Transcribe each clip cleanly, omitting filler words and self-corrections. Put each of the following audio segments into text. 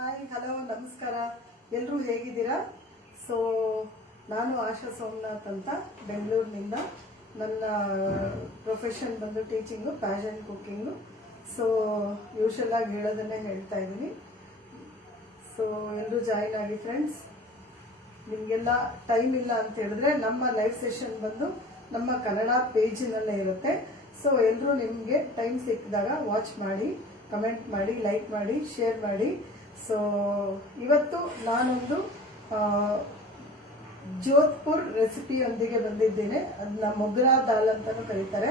Hi, hello, ನಮಸ್ಕಾರ. ಎಲ್ಲರೂ ಹೇಗಿದ್ದೀರಾ? ಸೊ ನಾನು ಆಶಾ ಸೋಮನಾಥ್ ಅಂತ ಬೆಂಗಳೂರಿನಿಂದ. ನನ್ನ ಪ್ರೊಫೆಷನ್ ಬಂದು teaching, passion cooking. So usual ಆಗಿ ಹೇಳೋದನ್ನೇ ಹೇಳ್ತಾ ಇದ್ದೀನಿ. ಸೊ ಎಲ್ಲರೂ ಜಾಯಿನ್ ಆಗಿ ಫ್ರೆಂಡ್ಸ್. ನಿಮಗೆಲ್ಲ ಟೈಮ್ ಇಲ್ಲ ಅಂತ ಹೇಳಿದ್ರೆ ನಮ್ಮ ಲೈವ್ ಸೆಷನ್ ಬಂದು ನಮ್ಮ ಕನ್ನಡ ಪೇಜಿನಲ್ಲೇ ಇರುತ್ತೆ. ಸೊ ಎಲ್ಲರೂ ನಿಮಗೆ ಟೈಮ್ ಸಿಕ್ಕಿದಾಗ ವಾಚ್ ಮಾಡಿ, ಕಮೆಂಟ್ ಮಾಡಿ, ಲೈಕ್ ಮಾಡಿ, ಶೇರ್ ಮಾಡಿ. ಸೊ ಇವತ್ತು ನಾನೊಂದು ಜೋಧ್ಪುರ್ ರೆಸಿಪಿಯೊಂದಿಗೆ ಬಂದಿದ್ದೇನೆ. ಅದನ್ನ ಮೊಗ್ರಾ ದಾಲ್ ಅಂತಾನೂ ಕರೀತಾರೆ,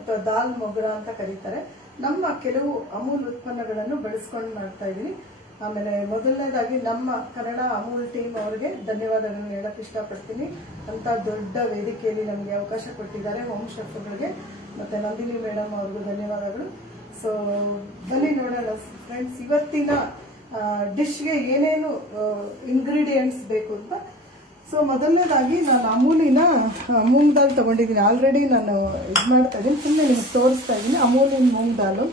ಅಥವಾ ದಾಲ್ ಮೊಗ್ರಾ ಅಂತ ಕರೀತಾರೆ. ನಮ್ಮ ಕೆಲವು ಅಮೂಲ್ ಉತ್ಪನ್ನಗಳನ್ನು ಬಳಸ್ಕೊಂಡು ಮಾಡ್ತಾ ಇದ್ದೀನಿ. ಆಮೇಲೆ ಮೊದಲನೇದಾಗಿ ನಮ್ಮ ಕನ್ನಡ ಅಮೂಲ್ ಟೀಮ್ ಅವರಿಗೆ ಧನ್ಯವಾದಗಳನ್ನು ಹೇಳಕ್ಕೆ ಇಷ್ಟಪಡ್ತೀನಿ. ಅಂತ ದೊಡ್ಡ ವೇದಿಕೆಯಲ್ಲಿ ನಮಗೆ ಅವಕಾಶ ಕೊಟ್ಟಿದ್ದಾರೆ ಹೋಮ್ ಶೆಫ್ಗಳಿಗೆ. ಮತ್ತು ನಂದಿನಿ ಮೇಡಮ್ ಅವ್ರಿಗೂ ಧನ್ಯವಾದಗಳು. ಸೊ ಬನ್ನಿ ನೋಡೋಣ ಫ್ರೆಂಡ್ಸ್, ಇವತ್ತಿನ ಡಿಶ್ಗೆ ಏನೇನು ಇಂಗ್ರೀಡಿಯೆಂಟ್ಸ್ ಬೇಕು ಅಂತ. ಸೊ ಮೊದಲನೇದಾಗಿ ನಾನು ಅಮೂಲಿನ ಮೂಂಗ್ ದಾಲ್ ತೊಗೊಂಡಿದ್ದೀನಿ. ಆಲ್ರೆಡಿ ನಾನು ಇದು ಮಾಡ್ತಾ ಇದ್ದೀನಿ, ಸುಮ್ಮನೆ ನಿಮ್ಗೆ ತೋರಿಸ್ತಾ ಇದ್ದೀನಿ. ಅಮೂಲಿನ ಮೂಂಗ್ ದಾಲು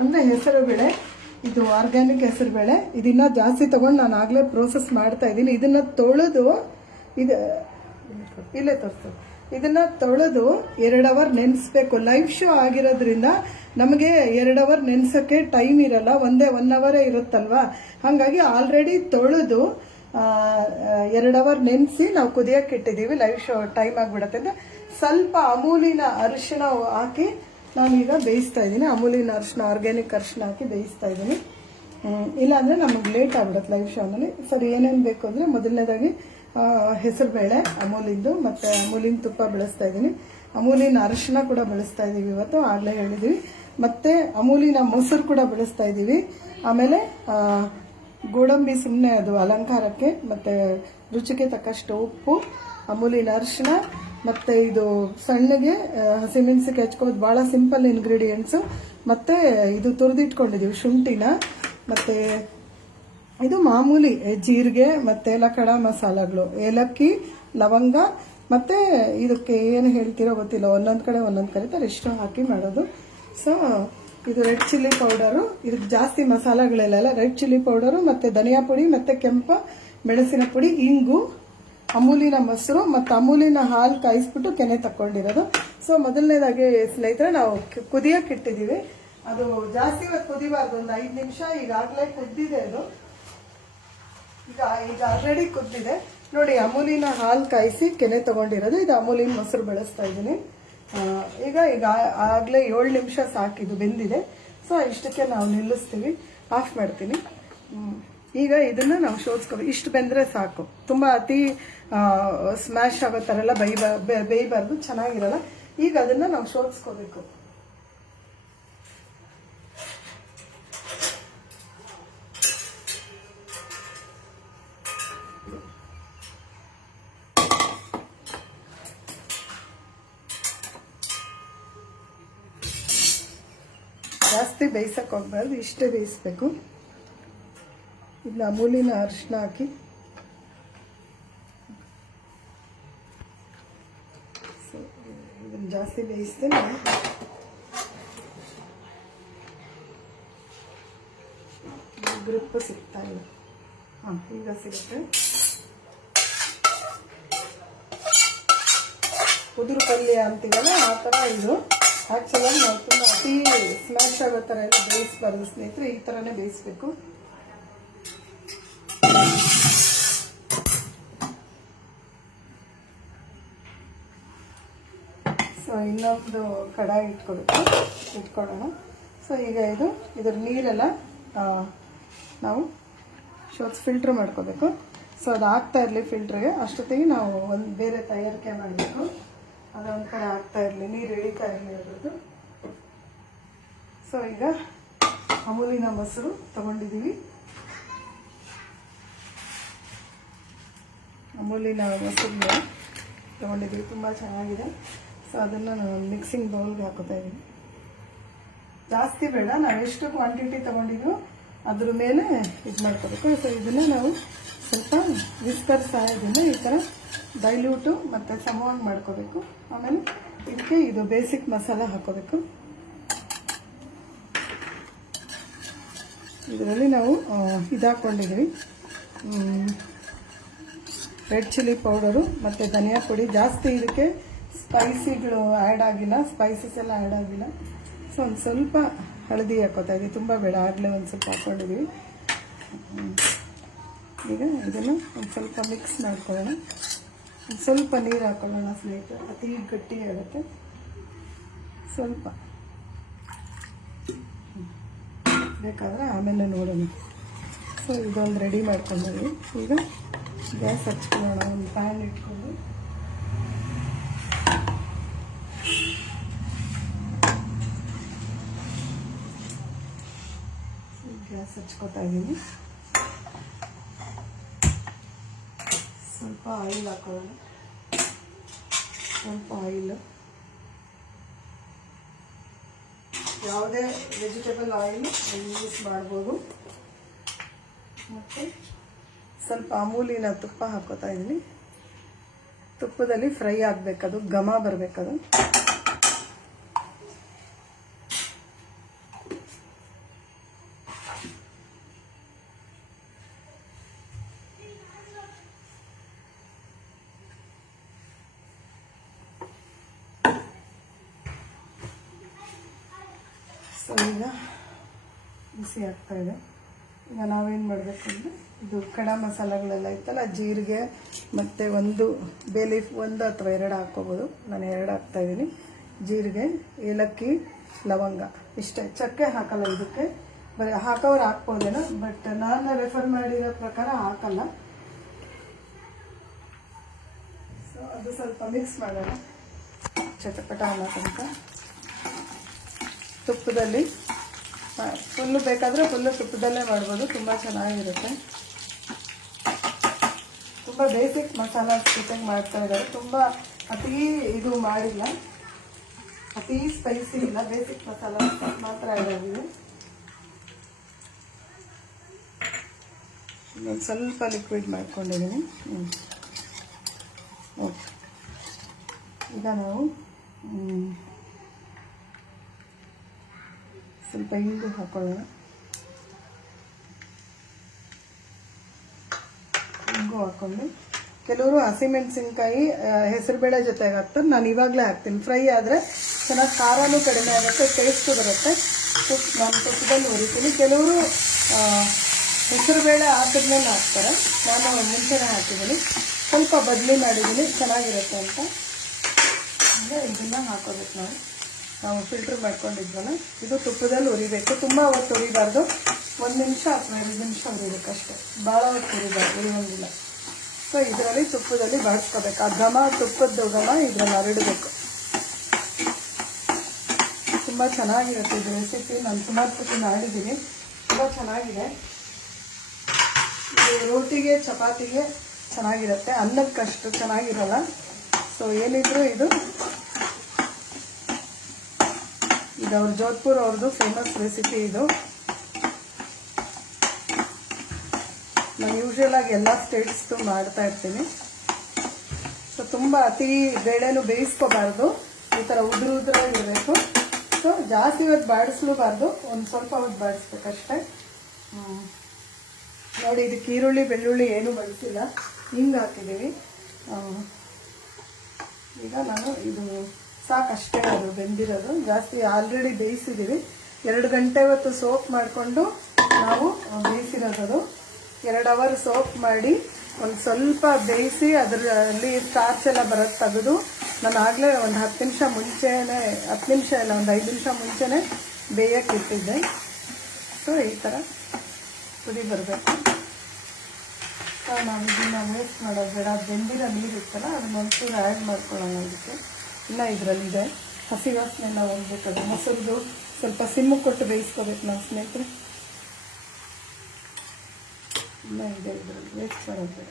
ಅಂದರೆ ಹೆಸರುಬೇಳೆ, ಇದು ಆರ್ಗ್ಯಾನಿಕ್ ಹೆಸರುಬೇಳೆ. ಇದನ್ನ ಜಾಸ್ತಿ ತೊಗೊಂಡು ನಾನು ಆಗಲೇ ಪ್ರೋಸೆಸ್ ಮಾಡ್ತಾ ಇದ್ದೀನಿ. ಇದನ್ನು ತೊಳೆದು ಇಲ್ಲೇ ತೋರಿಸ್ತೀನಿ. ಇದನ್ನ ತೊಳೆದು 2 ಅವರ್ ನೆನೆಸ್ಬೇಕು. ಲೈವ್ ಶೋ ಆಗಿರೋದ್ರಿಂದ ನಮಗೆ 2 ಅವರ್ ನೆನೆಸೋಕ್ಕೆ ಟೈಮ್ ಇರಲ್ಲ, 1 ಅವರೇ ಇರುತ್ತಲ್ವಾ. ಹಾಗಾಗಿ ಆಲ್ರೆಡಿ ತೊಳೆದು 2 ಅವರ್ ನೆನೆಸಿ ನಾವು ಕುದಿಯೋಕೆ ಇಟ್ಟಿದ್ದೀವಿ. ಲೈವ್ ಶೋ ಟೈಮ್ ಆಗಿಬಿಡುತ್ತೆ ಅಂತ ಸ್ವಲ್ಪ ಅಮೂಲಿನ ಅರಿಶಿಣ ಹಾಕಿ ನಾನೀಗ ಬೇಯಿಸ್ತಾ ಇದ್ದೀನಿ. ಅಮೂಲಿನ ಅರಿಶಿಣ, ಆರ್ಗ್ಯಾನಿಕ್ ಅರಿಶಿಣ ಹಾಕಿ ಬೇಯಿಸ್ತಾ ಇದ್ದೀನಿ. ಇಲ್ಲಾಂದರೆ ನಮಗೆ ಲೇಟ್ ಆಗ್ಬಿಡುತ್ತೆ ಲೈವ್ ಶೋನಲ್ಲಿ. ಸರಿ, ಏನೇನು ಬೇಕು ಅಂದರೆ ಮೊದಲನೇದಾಗಿ ಹೆಸರುಬೇಳೆ ಅಮೂಲಿಂದು, ಮತ್ತು ಅಮೂಲಿನ ತುಪ್ಪ ಬಳಸ್ತಾ ಇದ್ದೀನಿ. ಅಮೂಲಿನ ಅರಿಶಿಣ ಕೂಡ ಬಳಸ್ತಾ ಇದ್ದೀವಿ ಇವತ್ತು, ಆಗಲೇ ಹೇಳಿದ್ದೀವಿ. ಮತ್ತು ಅಮೂಲಿನ ಮೊಸರು ಕೂಡ ಬಳಸ್ತಾ ಇದ್ದೀವಿ. ಆಮೇಲೆ ಗೋಡಂಬಿ ಸುಮ್ಮನೆ ಅದು ಅಲಂಕಾರಕ್ಕೆ, ಮತ್ತು ರುಚಿಗೆ ತಕ್ಕಷ್ಟು ಉಪ್ಪು, ಅಮೂಲಿನ ಅರಿಶಿಣ, ಮತ್ತು ಇದು ಸಣ್ಣಗೆ ಹಸಿಮೆಣಸಿಗೆ ಹಚ್ಕೋದು, ಭಾಳ ಸಿಂಪಲ್ ಇಂಗ್ರೀಡಿಯೆಂಟ್ಸು. ಮತ್ತು ಇದು ತುರಿದಿಟ್ಕೊಂಡಿದ್ದೀವಿ ಶುಂಠಿನ, ಮತ್ತು ಇದು ಮಾಮೂಲಿ ಜೀರಿಗೆ ಮತ್ತು ಲಕಡ ಮಸಾಲಗಳು, ಏಲಕ್ಕಿ, ಲವಂಗ, ಮತ್ತು ಇದಕ್ಕೆ ಏನು ಹೇಳ್ತಿರೋ ಗೊತ್ತಿಲ್ಲ, ಒಂದೊಂದು ಕಡೆ ಒಂದೊಂದು ಕರೀತಾರೆ, ಇಷ್ಟು ಹಾಕಿ ಮಾಡೋದು. ಸೊ ಇದು ರೆಡ್ ಚಿಲ್ಲಿ ಪೌಡರು. ಇದಕ್ಕೆ ಜಾಸ್ತಿ ಮಸಾಲೆಗಳೆಲ್ಲ ರೆಡ್ ಚಿಲ್ಲಿ ಪೌಡರು, ಮತ್ತು ಧನಿಯಾ ಪುಡಿ, ಮತ್ತು ಕೆಂಪು ಮೆಣಸಿನ ಪುಡಿ, ಇಂಗು, ಅಮೂಲಿನ ಮೊಸರು, ಮತ್ತು ಅಮೂಲಿನ ಹಾಲು ಕಾಯಿಸ್ಬಿಟ್ಟು ಕೆನೆ ತಕ್ಕೊಂಡಿರೋದು. ಸೊ ಮೊದಲನೇದಾಗಿ ಸ್ನೇಹಿತರೆ, ನಾವು ಕುದಿಯೋಕೆ ಇಟ್ಟಿದ್ದೀವಿ. ಅದು ಜಾಸ್ತಿ ಹೊತ್ತು ಕುದಿಬಾರ್ದು, ಒಂದು 5 ನಿಮಿಷ. ಈಗಾಗಲೇ ಕುದ್ದಿದೆ ಅದು, ಈಗ ಆಲ್ರೆಡಿ ಕುದ್ದಿದೆ ನೋಡಿ. ಅಮೂಲಿನ ಹಾಲು ಕಾಯಿಸಿ ಕೆನೆ ತಗೊಂಡಿರೋದು. ಇದು ಅಮೂಲಿನ ಮೊಸರು ಬಳಸ್ತಾ ಇದ್ದೀನಿ. ಈಗ ಆಗಲೇ 7 ನಿಮಿಷ ಸಾಕಿದು ಬೆಂದಿದೆ. ಸೊ ಇಷ್ಟಕ್ಕೆ ನಾವು ನಿಲ್ಲಿಸ್ತೀವಿ, ಆಫ್ ಮಾಡ್ತೀನಿ. ಈಗ ಇದನ್ನು ನಾವು ಶೋಧಿಸ್ಕೋಬೇಕು. ಇಷ್ಟು ಬೆಂದರೆ ಸಾಕು, ತುಂಬ ಅತಿ ಸ್ಮ್ಯಾಶ್ ಆಗೋ ಥರ ಎಲ್ಲ ಬೇಯಬಾರ್ದು, ಚೆನ್ನಾಗಿರಲ್ಲ. ಈಗ ಅದನ್ನು ನಾವು ಶೋಧಿಸ್ಕೋಬೇಕು. ಜಾಸ್ತಿ ಬೇಯಿಸಕ್ಕೆ ಹೋಗ್ಬಾರ್ದು, ಇಷ್ಟೇ ಬೇಯಿಸ್ಬೇಕು. ಇಲ್ಲಿ ಅಮೂಲಿನ ಅರಿಶಿನ ಹಾಕಿ ಇದನ್ನು ಜಾಸ್ತಿ ಬೇಯಿಸ್ತೇನೆ. ಗ್ರಿಪ್ ಸಿಗ್ತಾ ಇಲ್ಲ. ಈಗ ಸಿಗುತ್ತೆ. ಉದುರು ಪಲ್ಯ ಅಂತೀವಲ್ಲ ಆ ಥರ ಇದು. ಆ್ಯಕ್ಚುಲಾಗಿ ನಾವು ತುಂಬ ಅತಿ ಸ್ಮ್ಯಾಶ್ ಆಗೋ ಥರ ಎಲ್ಲ ಬೇಯಿಸಬಾರ್ದು ಸ್ನೇಹಿತರೆ, ಈ ಥರನೇ ಬೇಯಿಸ್ಬೇಕು. ಸೊ ಇನ್ನೊಂದು ಕಡಾಯಿ ಇಟ್ಕೊಳ್ಳೋಣ. ಸೊ ಈಗ ಇದ್ರ ನೀರೆಲ್ಲ ನಾವು ಫಿಲ್ಟ್ರ್ ಮಾಡ್ಕೋಬೇಕು. ಸೊ ಅದು ಆಗ್ತಾ ಇರಲಿ ಫಿಲ್ಟ್ರಿಗೆ. ಅಷ್ಟೊತ್ತಿಗೆ ನಾವು ಒಂದು ಬೇರೆ ತಯಾರಿಕೆ ಮಾಡಬೇಕು. ಅದೊಂದು ಕಡೆ ಆಗ್ತಾ ಇರಲಿ, ನೀರು ಎಳಿತಾ ಇರಲಿ ಅದ್ರದ್ದು. ಸೊ ಈಗ ಅಮೂಲಿನ ಮೊಸರು ತಗೊಂಡಿದ್ದೀವಿ. ಅಮೂಲಿನ ಮೊಸರು ತಗೊಂಡಿದ್ದೀವಿ, ತುಂಬ ಚೆನ್ನಾಗಿದೆ. ಸೊ ಅದನ್ನು ನಾವು ಮಿಕ್ಸಿಂಗ್ ಬೌಲ್ಗೆ ಹಾಕೋತಾ ಇದ್ದೀವಿ. ಜಾಸ್ತಿ ಬೇಡ, ನಾವು ಎಷ್ಟು ಕ್ವಾಂಟಿಟಿ ತೊಗೊಂಡಿದ್ವಿ ಅದ್ರ ಮೇಲೆ ಇದು ಮಾಡ್ಕೋಬೇಕು. ಸೊ ಇದನ್ನು ನಾವು ಸ್ವಲ್ಪ ವಿಸ್ಕರ್ ಸಹಾಯದಿಂದ ಈ ಥರ ಡೈಲ್ಯೂಟು ಮತ್ತು ಸಮವಾಗಿ ಮಾಡ್ಕೋಬೇಕು. ಆಮೇಲೆ ಇದಕ್ಕೆ ಇದು ಬೇಸಿಕ್ ಮಸಾಲ ಹಾಕೋಬೇಕು. ಇದರಲ್ಲಿ ನಾವು ಇದು ಹಾಕ್ಕೊಂಡಿದ್ದೀವಿ, ರೆಡ್ ಚಿಲ್ಲಿ ಪೌಡರು ಮತ್ತು ಧನಿಯಾ ಪುಡಿ. ಜಾಸ್ತಿ ಇದಕ್ಕೆ ಸ್ಪೈಸಿಗಳು ಆ್ಯಡ್ ಆಗಿಲ್ಲ, ಸ್ಪೈಸಸ್ ಎಲ್ಲ ಆ್ಯಡ್ ಆಗಿಲ್ಲ. ಸೊ ಒಂದು ಸ್ವಲ್ಪ ಹಳದಿ ಹಾಕೋತಾ ಇದ್ದೀವಿ, ತುಂಬ ಬೇಡ, ಆಗಲೇ ಒಂದು ಸ್ವಲ್ಪ ಹಾಕ್ಕೊಂಡಿದ್ದೀವಿ. ಈಗ ಇದನ್ನು ಒಂದು ಸ್ವಲ್ಪ ಮಿಕ್ಸ್ ಮಾಡ್ಕೊಳ್ಳೋಣ. ಒಂದು ಸ್ವಲ್ಪ ನೀರು ಹಾಕೊಳ್ಳೋಣ ಸ್ನೇಹಿತರೆ, ಅತಿ ಗಟ್ಟಿ ಆಗುತ್ತೆ. ಸ್ವಲ್ಪ ಬೇಕಾದರೆ ಆಮೇಲೆ ನೋಡೋಣ. ಸೊ ಇದೊಂದು ರೆಡಿ ಮಾಡ್ಕೊಂಡಿದ್ದೀವಿ. ಈಗ ಗ್ಯಾಸ್ ಹಚ್ಕೊಳ್ಳೋಣ, ಒಂದು ಪ್ಯಾನ್ ಇಟ್ಕೊಂಡು. ಗ್ಯಾಸ್ ಹಚ್ಕೋತಾ ಇದ್ದೀನಿ. ಸ್ವಲ್ಪ ಆಯಿಲ್ ಹಾಕೊಳ್ಳೋಣ, ಸ್ವಲ್ಪ ಆಯಿಲ್, ಯಾವುದೇ ವೆಜಿಟೇಬಲ್ ಆಯಿಲ್ ಯೂಸ್ ಮಾಡ್ಬೋದು. ಮತ್ತು ಸ್ವಲ್ಪ ಅಮೂಲಿನ ತುಪ್ಪ ಹಾಕೋತಾ ಇದ್ದೀನಿ. ತುಪ್ಪದಲ್ಲಿ ಫ್ರೈ ಆಗಬೇಕದು, ಘಮ ಬರಬೇಕದು. ಸೊ ಈಗ ಬಿಸಿ ಆಗ್ತಾ ಇದೆ. ಈಗ ನಾವೇನು ಮಾಡಬೇಕು ಅಂದರೆ, ಇದು ಕಡ ಮಸಾಲೆಗಳೆಲ್ಲ ಇತ್ತಲ್ಲ, ಜೀರಿಗೆ ಮತ್ತು ಒಂದು ಬೇ ಲೀಫ್, ಒಂದು ಅಥವಾ ಎರಡು ಹಾಕ್ಕೋಬೋದು. ನಾನು ಎರಡು ಹಾಕ್ತಾಯಿದ್ದೀನಿ. ಜೀರಿಗೆ, ಏಲಕ್ಕಿ, ಲವಂಗ ಇಷ್ಟೇ. ಚಕ್ಕೆ ಹಾಕಲ್ಲ ಇದಕ್ಕೆ, ಬರೀ ಹಾಕೋರು ಹಾಕ್ಬೋದೇನೋ, ಬಟ್ ನಾನು ರೆಫರ್ ಮಾಡಿರೋ ಪ್ರಕಾರ ಹಾಕಲ್ಲ. ಸೊ ಅದು ಸ್ವಲ್ಪ ಮಿಕ್ಸ್ ಮಾಡೋಣ ಚಟಪಟ ಅನ್ನೋ ತನಕ. ತುಪ್ಪದಲ್ಲಿ ಫುಲ್ಲು ಬೇಕಾದರೆ ಫುಲ್ಲು ತುಪ್ಪದಲ್ಲೇ ಮಾಡ್ಬೋದು, ತುಂಬ ಚೆನ್ನಾಗಿರುತ್ತೆ. ತುಂಬ ಬೇಸಿಕ್ ಮಸಾಲ ಜೊತೆಗೆ ಮಾಡ್ತಾ ಇದ್ದಾರೆ. ತುಂಬ ಅತಿ ಇದು ಮಾಡಿಲ್ಲ, ಅತಿ ಸ್ಪೈಸಿ ಇಲ್ಲ, ಬೇಸಿಕ್ ಮಸಾಲ ಮಾತ್ರ ಇದಾಗಿದೆ. ಇನ್ನೊಂದು ಸ್ವಲ್ಪ ಲಿಕ್ವಿಡ್ ಮಾಡ್ಕೊಂಡಿದ್ದೀನಿ. ಓಕೆ, ಈಗ ನಾವು ಸ್ವಲ್ಪ ಹಿಂಗು ಹಾಕೊಳ್ಳೋಣ. ಹಿಂಗು ಹಾಕ್ಕೊಂಡು, ಕೆಲವರು ಹಸಿಮೆಣಸಿನ್ಕಾಯಿ ಹೆಸರುಬೇಳೆ ಜೊತೆಗೆ ಹಾಕ್ತಾರೆ. ನಾನು ಇವಾಗಲೇ ಹಾಕ್ತೀನಿ. ಫ್ರೈ ಆದರೆ ಚೆನ್ನಾಗಿ ಖಾರನೂ ಕಡಿಮೆ ಆಗುತ್ತೆ, ಟೇಸ್ಟು ಬರುತ್ತೆ. ನಾನು ತುಪ್ಪದಲ್ಲಿ ಹುರಿತೀನಿ. ಕೆಲವರು ಹೆಸರುಬೇಳೆ ಹಾಕಿದ್ಮೇಲೆ ಹಾಕ್ತಾರೆ, ನಾನು ಮುಂಚೆನೇ ಹಾಕಿದ್ದೀನಿ. ಸ್ವಲ್ಪ ಬದಲಿ ಮಾಡಿದ್ದೀನಿ, ಚೆನ್ನಾಗಿರುತ್ತೆ ಅಂತ. ಅಂದರೆ ಇದನ್ನು ಹಾಕೋಬೇಕು. ನಾವು ಫಿಲ್ಟ್ರ್ ಮಾಡ್ಕೊಂಡಿದ್ವಲ್ಲ, ಇದು ತುಪ್ಪದಲ್ಲಿ ಹುರಿಬೇಕು. ತುಂಬ ಹೊತ್ತು ಹುರಿಬಾರ್ದು, 1 ನಿಮಿಷ ಅಥವಾ 2 ನಿಮಿಷ ಹುರಿಬೇಕು ಅಷ್ಟೇ, ಭಾಳ ಹೊತ್ತು ಹುರಿಬಾರ್ದು, ಹುರಿಯೋಂಗಿಲ್ಲ. ಸೊ ಇದರಲ್ಲಿ ತುಪ್ಪದಲ್ಲಿ ಬಾಡಿಸ್ಕೋಬೇಕು. ಆ ಘಮ, ತುಪ್ಪದ ಘಮ ಇದರಲ್ಲಿ ಹರಡಬೇಕು. ತುಂಬ ಚೆನ್ನಾಗಿರುತ್ತೆ ಇದು ರೆಸಿಪಿ. ನಾನು ಸುಮಾರು ಸತಿ ಮಾಡಿದ್ದೀನಿ, ತುಂಬ ಚೆನ್ನಾಗಿದೆ. ಇದು ರೋಟಿಗೆ, ಚಪಾತಿಗೆ ಚೆನ್ನಾಗಿರುತ್ತೆ, ಅನ್ನಕ್ಕಷ್ಟು ಚೆನ್ನಾಗಿರಲ್ಲ. ಸೊ ಏನಿದ್ರು ಇದು ಅವ್ರ ಜೋಧ್ಪುರ್ ಅವ್ರದ್ದು ಫೇಮಸ್ ರೆಸಿಪಿ ಇದು. ನಾನು ಯೂಶ್ವಲಾಗಿ ಎಲ್ಲ ಸ್ಟೇಟ್ಸ್ದು ಮಾಡ್ತಾ ಇರ್ತೀನಿ. ಸೊ ತುಂಬ ಅತಿ ಬೇಳೆನೂ ಬೇಯಿಸ್ಕೋಬಾರ್ದು, ಈ ಥರ ಉದುರಾಗಿರಬೇಕು. ಸೊ ಜಾಸ್ತಿ ಹೊತ್ತು ಬಾಡಿಸ್ಲೂಬಾರ್ದು, ಒಂದು ಸ್ವಲ್ಪ ಹೊತ್ತು ಬಾಡಿಸ್ಬೇಕಷ್ಟೇ. ನೋಡಿ, ಇದಕ್ಕೆ ಈರುಳ್ಳಿ ಬೆಳ್ಳುಳ್ಳಿ ಏನೂ ಬಳಸಿಲ್ಲ, ಹಿಂಗೆ ಹಾಕಿದ್ದೀವಿ. ಈಗ ನಾನು ಇದು ಸಾಕಷ್ಟೇ, ಅದು ಬೆಂದಿರೋದು ಜಾಸ್ತಿ. ಆಲ್ರೆಡಿ ಬೇಯಿಸಿದ್ದೀವಿ, 2 ಗಂಟೆ ಹೊತ್ತು ಸೋಪ್ ಮಾಡಿಕೊಂಡು ನಾವು ಬೇಯಿಸಿರೋದು. 2 ಅವರ್ ಸೋಪ್ ಮಾಡಿ ಒಂದು ಸ್ವಲ್ಪ ಬೇಯಿಸಿ ಅದರಲ್ಲಿ ಸ್ಟಾರ್ಚ್ ಎಲ್ಲ ಬರೋದು ತೆಗೆದು, ನಾನು ಆಗಲೇ ಒಂದು 10 ನಿಮಿಷ ಮುಂಚೆನೇ, 10 ನಿಮಿಷ ಇಲ್ಲ, ಒಂದು 5 ನಿಮಿಷ ಮುಂಚೆನೇ ಬೇಯಕ್ಕೆ ಇಟ್ಟಿದ್ದೆ. ಸೊ ಈ ಥರ ಕುದಿ ಬರಬೇಕು. ಸೊ ನಾವು ಇದನ್ನು ವೇಸ್ಟ್ ಮಾಡೋದು ಬೇಡ. ಬೆಂದಿರೋ ನೀರು ಇರ್ತಲ್ಲ, ಅದನ್ನ ಒಂಚೂರು ಆ್ಯಡ್ ಮಾಡ್ಕೊಳ್ಳೋಣ ಇದಕ್ಕೆ. ಇನ್ನು ಇದರಲ್ಲಿದೆ, ಹಸಿ ವಾಸನೆ ಎಲ್ಲ ಹೋಗ್ಬೇಕದು. ಮೊಸರುದು ಸ್ವಲ್ಪ ಸಿಮ್ಮು ಕೊಟ್ಟು ಬೇಯಿಸ್ಕೋಬೇಕು ನಾವು ಸ್ನೇಹಿತರೆ. ಇನ್ನೂ ಇದೆ ಇದರಲ್ಲಿ, ವೇಸ್ಟ್ ಮಾಡೋದು ಬೇಡ.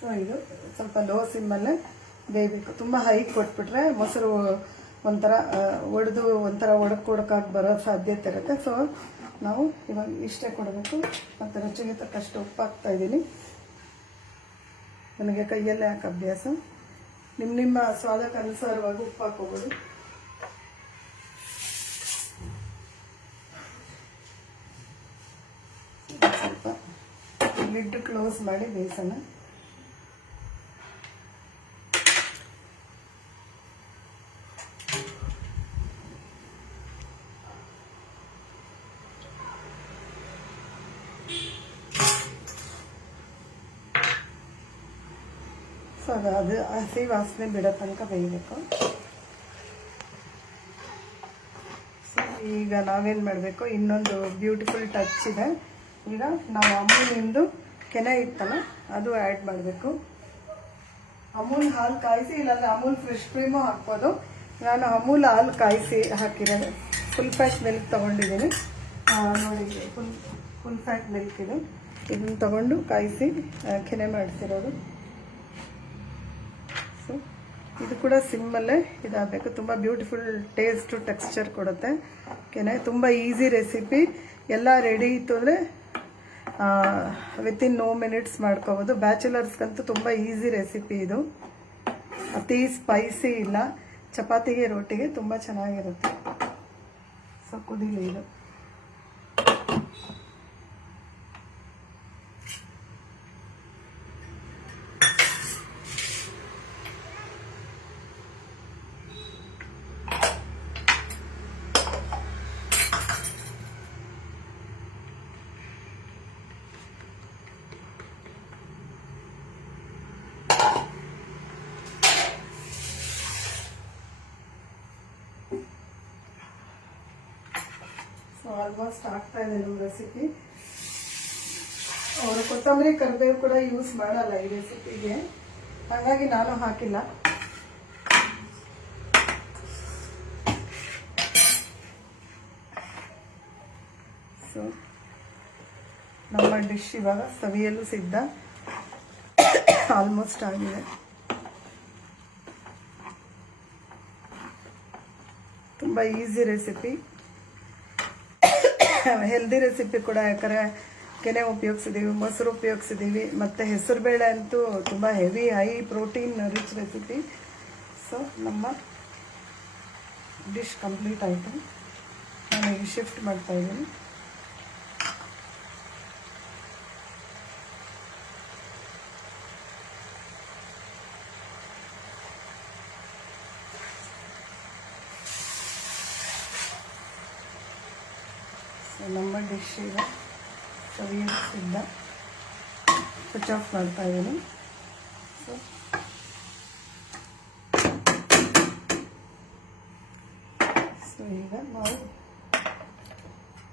ಸೊ ಇದು ಸ್ವಲ್ಪ ಲೋ ಸಿಮ್ಮಲ್ಲೇ ಬೇಯಬೇಕು. ತುಂಬ ಹೈ ಕೊಟ್ಬಿಟ್ರೆ ಮೊಸರು ಒಂಥರ ಒಡೆದು ಒಂಥರ ಒಡಕಾಗಿ ಬರೋ ಸಾಧ್ಯತೆ ಇರುತ್ತೆ. ಸೊ ನಾವು ಇವಾಗ ಇಷ್ಟೇ ಕೊಡಬೇಕು. ಮತ್ತು ರುಚಿಗೆ ತಕ್ಕಷ್ಟು ಉಪ್ಪು ಹಾಕ್ತಾ ಇದ್ದೀನಿ. ನನಗೆ ಕೈಯಲ್ಲೇ ಹಾಕಿ ಅಭ್ಯಾಸ. ನಿಮ್ಮ ಸ್ವಾದಕ್ಕೆ ಅನುಸಾರವಾಗಿ ಉಪ್ಪು ಹಾಕೋಬೋದು. ಸ್ವಲ್ಪ ಲಿಡ್ ಕ್ಲೋಸ್ ಮಾಡಿ ಬೇಯಿಸೋಣ. ಸೊ ಅದು ಹಸಿ ವಾಸನೆ ಬಿಡೋ ತನಕ ಬೇಯಬೇಕು. ಸೊ ಈಗ ನಾವೇನು ಮಾಡಬೇಕು, ಇನ್ನೊಂದು ಬ್ಯೂಟಿಫುಲ್ ಟಚ್ ಇದೆ. ಈಗ ನಾವು ಅಮೂಲಿಂದು ಕೆನೆ ಇತ್ತಲ್ಲ ಅದು ಆ್ಯಡ್ ಮಾಡಬೇಕು. ಅಮೂಲ್ ಹಾಲು ಕಾಯಿಸಿ, ಇಲ್ಲಾಂದರೆ ಅಮೂಲ್ ಫ್ರೆಶ್ ಕ್ರೀಮು ಹಾಕ್ಬೋದು. ನಾನು ಅಮೂಲ್ ಹಾಲು ಕಾಯಿಸಿ ಹಾಕಿರೋದು. ಫುಲ್ ಫ್ಯಾಟ್ ಮಿಲ್ಕ್ ತೊಗೊಂಡಿದ್ದೀನಿ ನೋಡಿ. ಫುಲ್ ಫ್ಯಾಟ್ ಮಿಲ್ಕ್ ಇದು. ಇದನ್ನು ತೊಗೊಂಡು ಕಾಯಿಸಿ ಕೆನೆ ಮಾಡಿಸಿರೋದು. ಸೊ ಇದು ಕೂಡ ಸಿಮ್ಮಲ್ಲೇ ಇದಾಗಬೇಕು. ತುಂಬ ಬ್ಯೂಟಿಫುಲ್ ಟೇಸ್ಟು ಟೆಕ್ಸ್ಚರ್ ಕೊಡುತ್ತೆ ಕೆನೆ. ತುಂಬ ಈಸಿ ರೆಸಿಪಿ. ಎಲ್ಲ ರೆಡಿ ಇತ್ತು ಅಂದರೆ ವಿತಿನ್ ನೋ ಮಿನಿಟ್ಸ್ ಮಾಡ್ಕೋಬೋದು. ಬ್ಯಾಚುಲರ್ಸ್ಗಂತೂ ತುಂಬ ಈಸಿ ರೆಸಿಪಿ ಇದು. ಅತಿ ಸ್ಪೈಸಿ ಇಲ್ಲ. ಚಪಾತಿಗೆ ರೋಟಿಗೆ ತುಂಬ ಚೆನ್ನಾಗಿರುತ್ತೆ. ಸೊ ಕುದೀಲಿ ಇದು. ಸೊ ಆಲ್ಮೋಸ್ಟ್ ಆಗ್ತಾ ಇದೆ ನಮ್ಮ ರೆಸಿಪಿ. ಅವರು ಕೊತ್ತಂಬರಿ ಕರಿಬೇವು ಕೂಡ ಯೂಸ್ ಮಾಡಲ್ಲ ಈ ರೆಸಿಪಿಗೆ, ಹಾಗಾಗಿ ನಾನು ಹಾಕಿಲ್ಲ. ಸೊ ನಮ್ಮ ಡಿಶ್ ಇವಾಗ ಸವಿಯಲು ಸಿದ್ಧ. ಆಲ್ಮೋಸ್ಟ್ ಆಗಿದೆ. ತುಂಬ ಈಸಿ ರೆಸಿಪಿ, ಹೆಲ್ದಿ ರೆಸಿಪಿ ಕೂಡ. ಯಾಕಂದರೆ ಕೆನೆ ಉಪಯೋಗಿಸಿದ್ದೀವಿ, ಮೊಸರು ಉಪಯೋಗಿಸಿದ್ದೀವಿ, ಮತ್ತು ಹೆಸರುಬೇಳೆ ಅಂತೂ ತುಂಬ heavy high protein rich recipe. So ನಮ್ಮ ಡಿಶ್ ಕಂಪ್ಲೀಟ್ ಆಯಿತು. ನಾನು ಈಗ ಶಿಫ್ಟ್ ಮಾಡ್ತಾಯಿದ್ದೀನಿ. ನಮ್ಮ ಡಿಶ್ ಈಗ ಸವಿಯಲು ಸಿದ್ಧ. ಸ್ವಿಚ್ ಆಫ್ ಮಾಡ್ತಾ ಇದ್ದೀನಿ. ಸೊ ಈಗ ನಾವು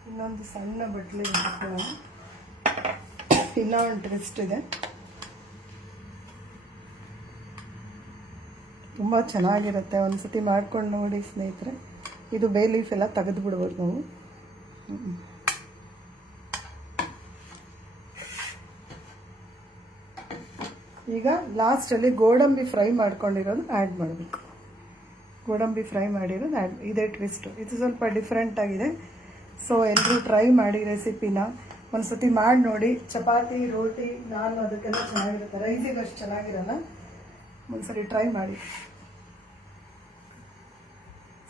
ಇನ್ನೊಂದು ಸಣ್ಣ ಬಟ್ಲಿಗೆ ಹಾಕೋಣ. ಇನ್ನೂ ಒಂದು ಟ್ವಿಸ್ಟ್ ಇದೆ. ತುಂಬ ಚೆನ್ನಾಗಿರುತ್ತೆ. ಒಂದು ಸತಿ ಮಾಡ್ಕೊಂಡು ನೋಡಿ ಸ್ನೇಹಿತರೆ. ಇದು ಬೇ ಲೀಫ್ ಎಲ್ಲ ತೆಗೆದು ಬಿಡ್ಬೋದು ನಾವು. ಈಗ ಲಾಸ್ಟಲ್ಲಿ ಗೋಡಂಬಿ ಫ್ರೈ ಮಾಡ್ಕೊಂಡಿರೋದು ಆ್ಯಡ್ ಮಾಡಬೇಕು. ಗೋಡಂಬಿ ಫ್ರೈ ಮಾಡಿರೋದು ಇದೇ ಟ್ವಿಸ್ಟು. ಇದು ಸ್ವಲ್ಪ ಡಿಫ್ರೆಂಟ್ ಆಗಿದೆ. ಸೊ ಎಲ್ಲರೂ ಟ್ರೈ ಮಾಡಿ ರೆಸಿಪಿನ. ಒಂದು ಸತಿ ಮಾಡಿ ನೋಡಿ. ಚಪಾತಿ, ರೋಟಿ, ನಾನ್ ಅದಕ್ಕೆಲ್ಲ ಚೆನ್ನಾಗಿರುತ್ತೆ. ರೈಸಿಗೆ ಅಷ್ಟು ಚೆನ್ನಾಗಿರಲ್ಲ. ಒಂದ್ಸರಿ ಟ್ರೈ ಮಾಡಿ.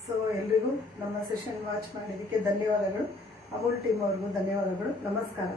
ಸೊ ಎಲ್ರಿಗೂ ನಮ್ಮ ಸೆಷನ್ ವಾಚ್ ಮಾಡಿದ್ದಕ್ಕೆ ಧನ್ಯವಾದಗಳು. ಅಮೂಲ್ ಟೀಮ್ ಅವ್ರಿಗೂ ಧನ್ಯವಾದಗಳು. ನಮಸ್ಕಾರ.